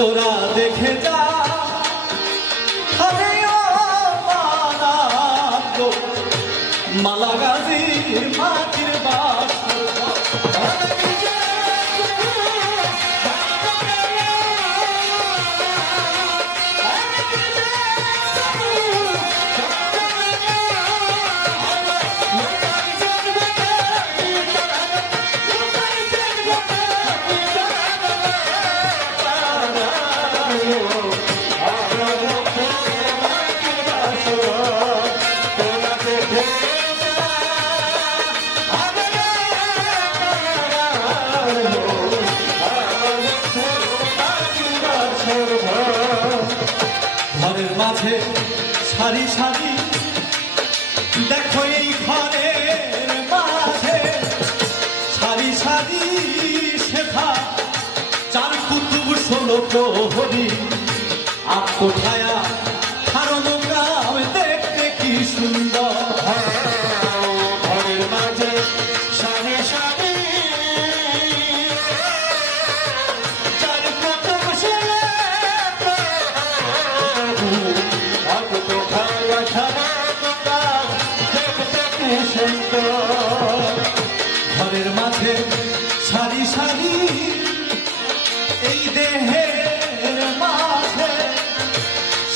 তোরা দেখে যা। মালা গাজির মাটির বাস। আছে, সারি সারি। দেখো এই ঘরের মাঝে, সারি সারি শেখা। চার কুতুব ষোলো প্রহরী আত্মঠায়া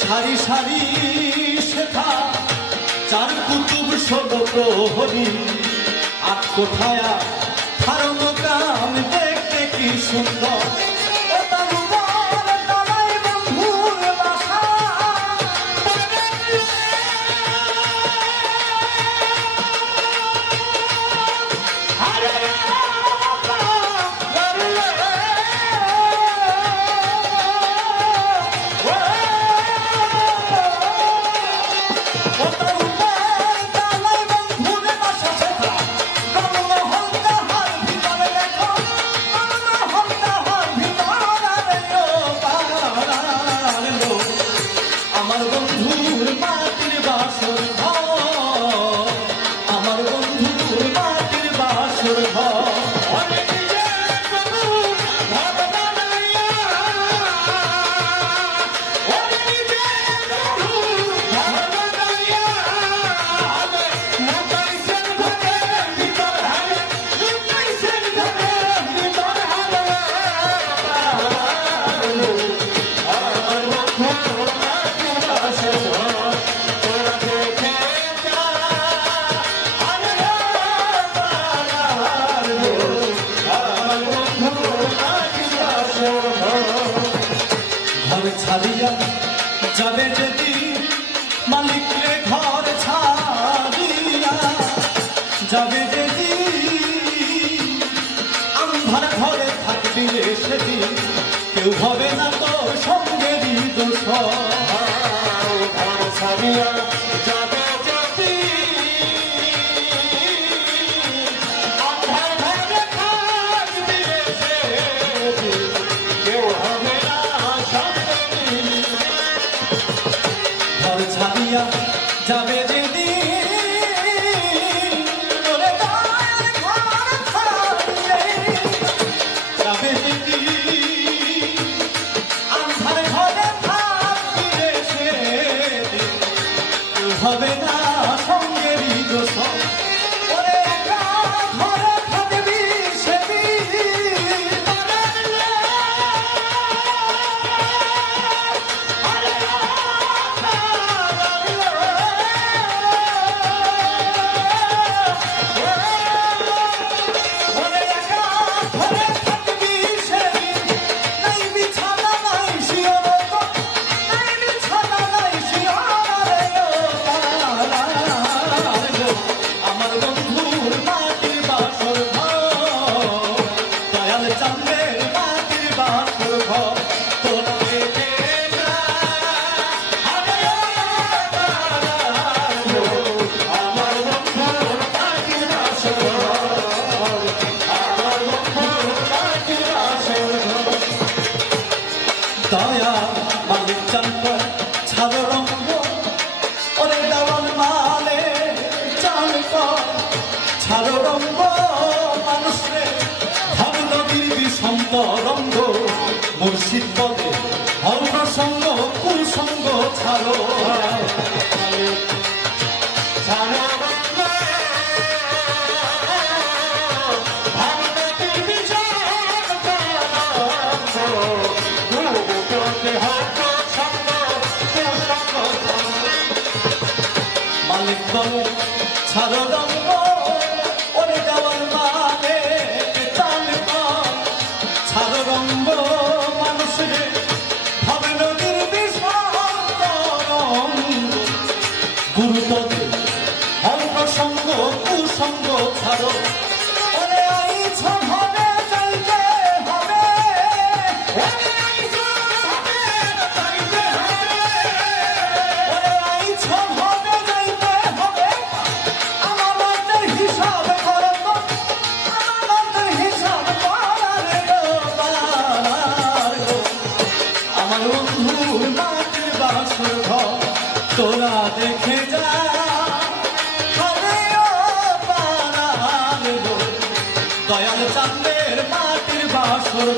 সারি সারি শেখা চার কুতুব ষোলো প্রহরী। আট কোঠায়া থারণ কাম দেখতে কি সুন্দর? চলে যদি মালিক রে ঘর ছাড়িয়া, যাবে যদি আমার ঘরে থাকবি সেদিন, কেউ হবে না Bahia, da নিশ্চিত পদে অন্য সঙ্গ কুসঙ্গ ছাড়ো। 마음이 너무 잘하다 গুরুত্ব অঙ্গ সঙ্গ কুসঙ্গ ছাড়ো।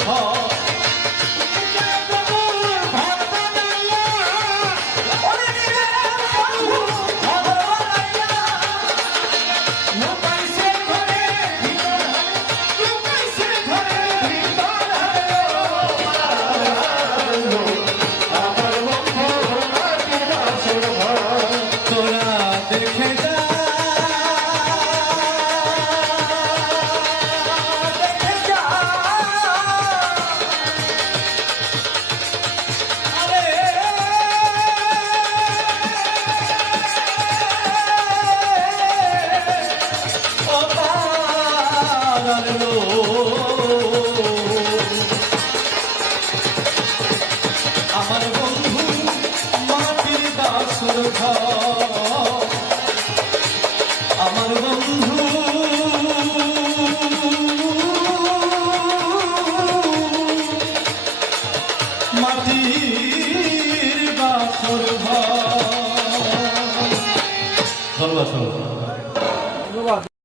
ঘর